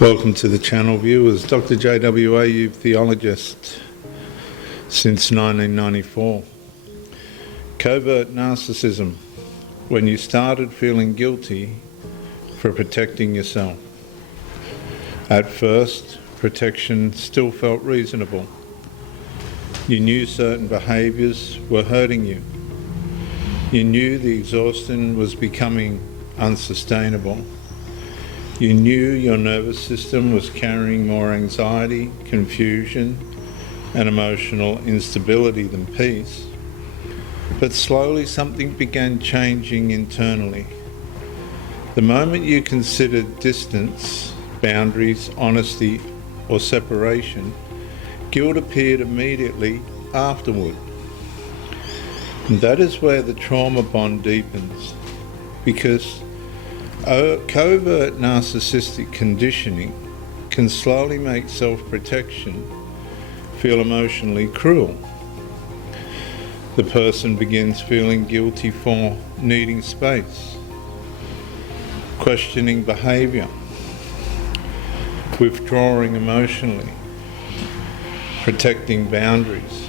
Welcome to the channel, viewers. Dr. JWA, youth theologist since 1994. Covert narcissism, when you started feeling guilty for protecting yourself. At first, protection still felt reasonable. You knew certain behaviours were hurting you. You knew the exhaustion was becoming unsustainable. You knew your nervous system was carrying more anxiety, confusion, and emotional instability than peace. But slowly something began changing internally. The moment you considered distance, boundaries, honesty, or separation, guilt appeared immediately afterward. And that is where the trauma bond deepens, because covert narcissistic conditioning can slowly make self-protection feel emotionally cruel. The person begins feeling guilty for needing space, questioning behaviour, withdrawing emotionally, protecting boundaries,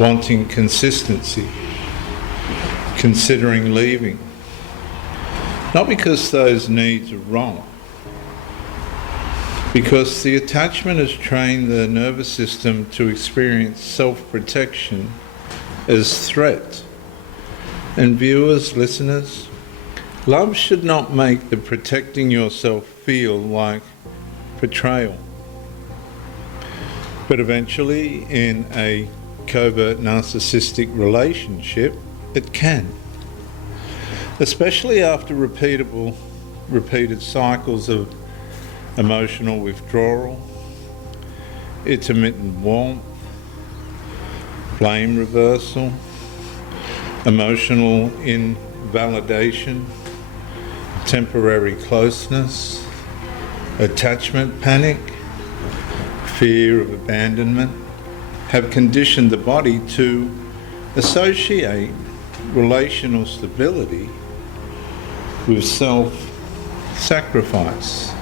wanting consistency, considering leaving. Not because those needs are wrong, because the attachment has trained the nervous system to experience self-protection as threat. And viewers, listeners, love should not make the protecting yourself feel like betrayal. But eventually, in a covert narcissistic relationship, it can. Especially after repeated cycles of emotional withdrawal, intermittent warmth, blame reversal, emotional invalidation, temporary closeness, attachment panic, fear of abandonment, have conditioned the body to associate relational stability with self-sacrifice.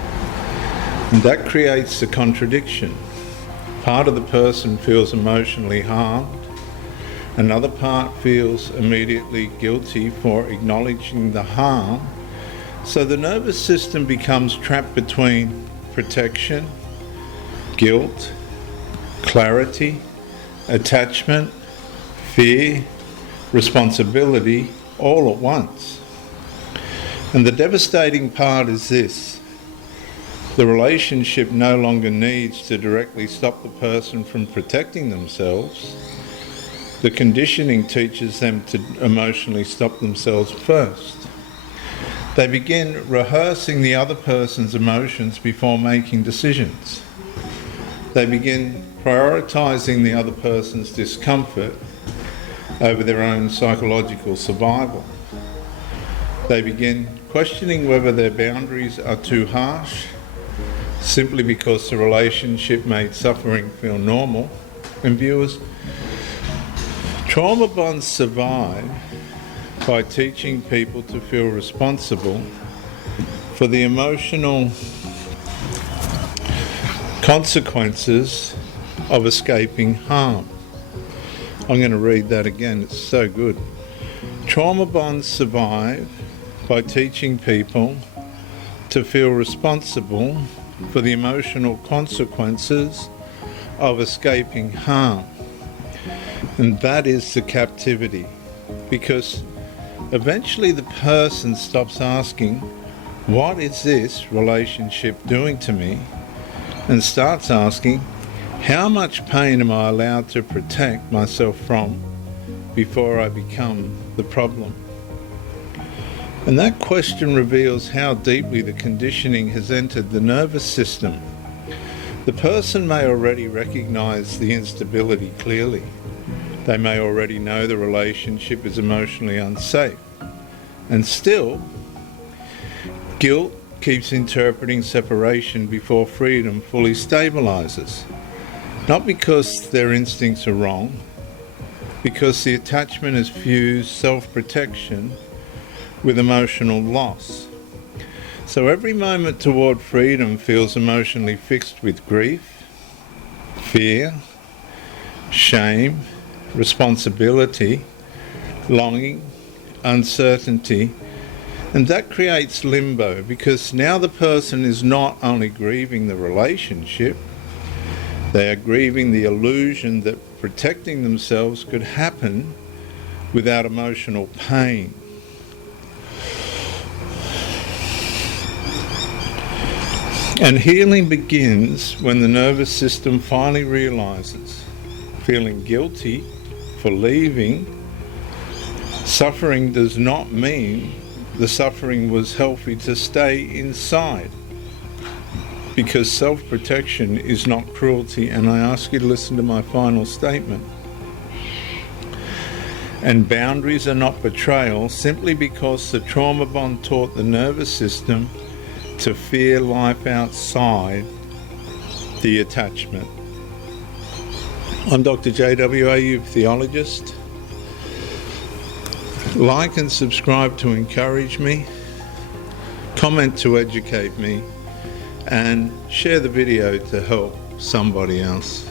And that creates a contradiction. Part of the person feels emotionally harmed, another part feels immediately guilty for acknowledging the harm, so the nervous system becomes trapped between protection, guilt, clarity, attachment, fear, responsibility, all at once. And the devastating part is this: the relationship no longer needs to directly stop the person from protecting themselves. The conditioning teaches them to emotionally stop themselves first. They begin rehearsing the other person's emotions before making decisions. They begin prioritizing the other person's discomfort over their own psychological survival. They begin questioning whether their boundaries are too harsh, simply because the relationship made suffering feel normal. And viewers, trauma bonds survive by teaching people to feel responsible for the emotional consequences of escaping harm. I'm going to read that again, it's so good. Trauma bonds survive by teaching people to feel responsible for the emotional consequences of escaping harm. And that is the captivity, because eventually the person stops asking, what is this relationship doing to me? And starts asking, how much pain am I allowed to protect myself from before I become the problem? And that question reveals how deeply the conditioning has entered the nervous system. The person may already recognize the instability clearly. They may already know the relationship is emotionally unsafe. And still, guilt keeps interpreting separation before freedom fully stabilizes. Not because their instincts are wrong, because the attachment has fused self-protection with emotional loss. So every moment toward freedom feels emotionally fixed with grief, fear, shame, responsibility, longing, uncertainty, and that creates limbo, because now the person is not only grieving the relationship, they are grieving the illusion that protecting themselves could happen without emotional pain. And healing begins when the nervous system finally realizes, feeling guilty for leaving, suffering does not mean the suffering was healthy to stay inside, because self-protection is not cruelty. And I ask you to listen to my final statement. And boundaries are not betrayal, simply because the trauma bond taught the nervous system to fear life outside the attachment. I'm Dr. JW, theologist. Like and subscribe to encourage me, comment to educate me, and share the video to help somebody else.